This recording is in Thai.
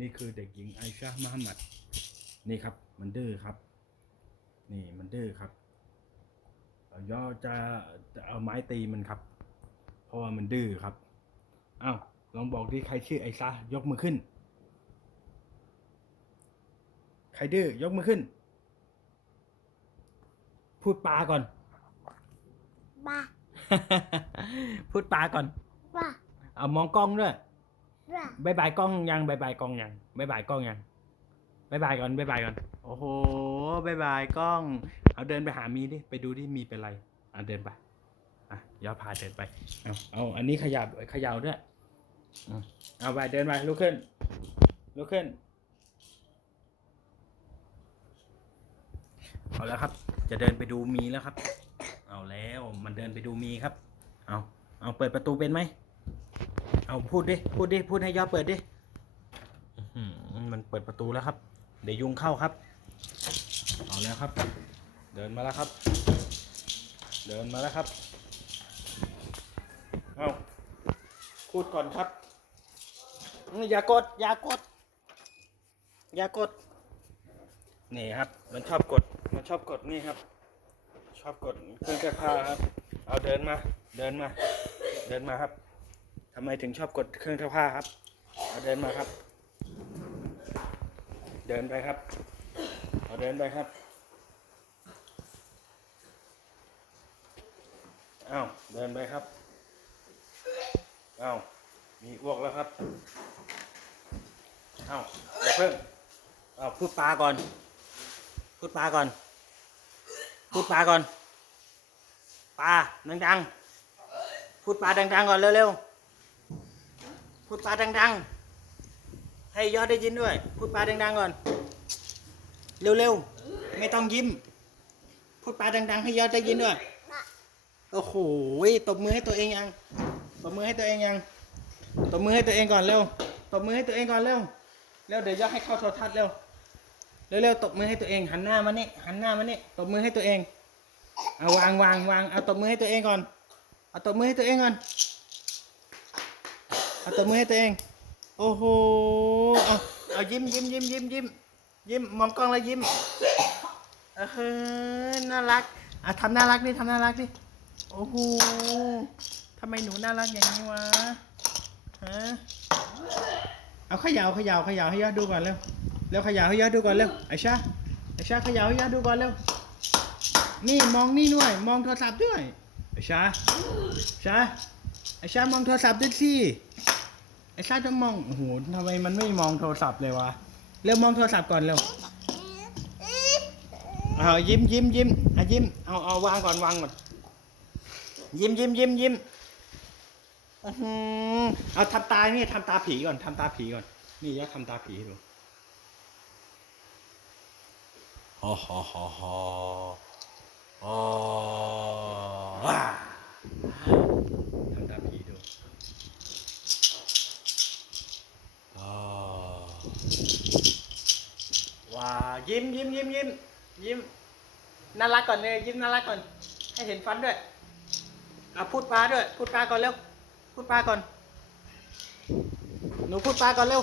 นี่คือเด็กหญิงไอชามหมัดนี่ครับมันดื้อครับ นี่มันดื้อครับเอาย่อจะจะเอาไม้ตีมันครับ เพราะว่ามันดื้อครับอ้าวลองบอกดิใครชื่อไอซายกมือขึ้น ใครดื้อยกมือขึ้น พูดปลาก่อนบ้าพูดปลาก่อนบ้าเอามองกล้องด้วย บ้าบายบายกล้องยังบายบายกล้องยังบายบายกล้องยังบายบายก่อนบายบายก่อน โอ้โหบายบายกล้อง เอาเดินไปหามีดิ ไปดูดิมีเป็นไรอะเดินไป อะย่อพาเดินไป เอาเอาอันนี้ขยับขยาวด้วยอืมเอาไปเดินไปลุกขึ้นลุกขึ้น เอาแล้วครับ จะเดินไปดูมีแล้วครับ เอาแล้วมันเดินไปดูมีครับ เอาเอาเปิดประตูเป็นไหม เอาพูดดิ พูดดิ พูดให้ย่อเปิดดิมันเปิดประตูแล้วครับ เดี๋ยวยุงเข้าครับ เอาแล้วครับ เดินมาแล้วครับ เดินมาแล้วครับ เอาพูดก่อนครับอืมอย่ากด อย่ากด อย่ากด นี่ครับ มันชอบกด มันชอบกดนี่ครับ ชอบกดเครื่องแก้ผ้าครับ เอาเดินมา เดินมา เดินมาครับ ทำไมถึงชอบกดเครื่องซักผ้าครับเอาเดินมาครับ เดินไปครับเอาเดินไปครับอ้าวเดินไปครับอ้าวมีอ้วกแล้วครับอ้าวเดี๋ยวเพิ่งอ้าวพูดปลาก่อน พูดปลาก่อน พูดปลาก่อนปลาดังๆพูดปลาดังๆก่อนเร็วๆ พูดปลาดังๆ ให้ยอดได้ยินด้วย พูดปลาดังๆก่อน เร็วๆ ไม่ต้องยิ้ม พูดปลาดังๆ ให้ยอดได้ยินด้วย โอ้โห ตบมือให้ตัวเองยัง ตบมือให้ตัวเองยัง ตบมือให้ตัวเองก่อนเร็ว ตบมือให้ตัวเองก่อนเร็ว เร็วเดี๋ยวยอดให้เข้าโทรทัศน์เร็ว เร็วๆ ตบมือให้ตัวเอง หันหน้ามานี่ หันหน้ามานี่ ตบมือให้ตัวเอง เอาวางวางวาง เอาตบมือให้ตัวเองก่อน เอาตบมือให้ตัวเองก่อน เอาตบมือให้ตัวเอง โอ้โห เอาเอายิ้มยิ้มยิ้มยิ้มยิ้มยิ้มมองกล้องแล้วยิ้ม เออน่ารัก อะทำน่ารักดิทำน่ารักดิ โอ้โหทำไมหนูน่ารักอย่างนี้วะ ฮะ เอาเขย่าเขย่าเขย่าให้ยอดดูก่อนเร็ว เร็วเขย่าให้ยอดดูก่อนเร็วไอชาไอชาเขย่าให้ยอดดูก่อนเร็ว นี่มองนี่ด้วย มองโทรศัพท์ด้วยไอชาชาไอชามองโทรศัพท์ด้วยสิ อ้ชาต้องมองโอ้โหทำไมมันไม่มองโทรศัพท์เลยวะ เร็วมองโทรศัพท์ก่อนเร็วเอายิ้มยิ้มยิ้มอะยิ้ม เอาเอาวางก่อนวางก่อน ยิ้มยิ้มยิ้มยิ้มอื้อหือเอาทำตานี่ทำตาผีก่อนทำตาผีก่อน นี่ยักทำตาผีดูฮ่าฮ่าฮ่าฮ่าอ๋อว้า ยิ้มยิ้มยิ้มยิ้มยิ้มน่ารักก่อนเลยยิ้มน่ารักก่อน ให้เห็นฟันด้วยอะพูดปลาด้วย พูดปลาก่อนเร็ว พูดปลาก่อน หนูพูดปลาก่อนเร็ว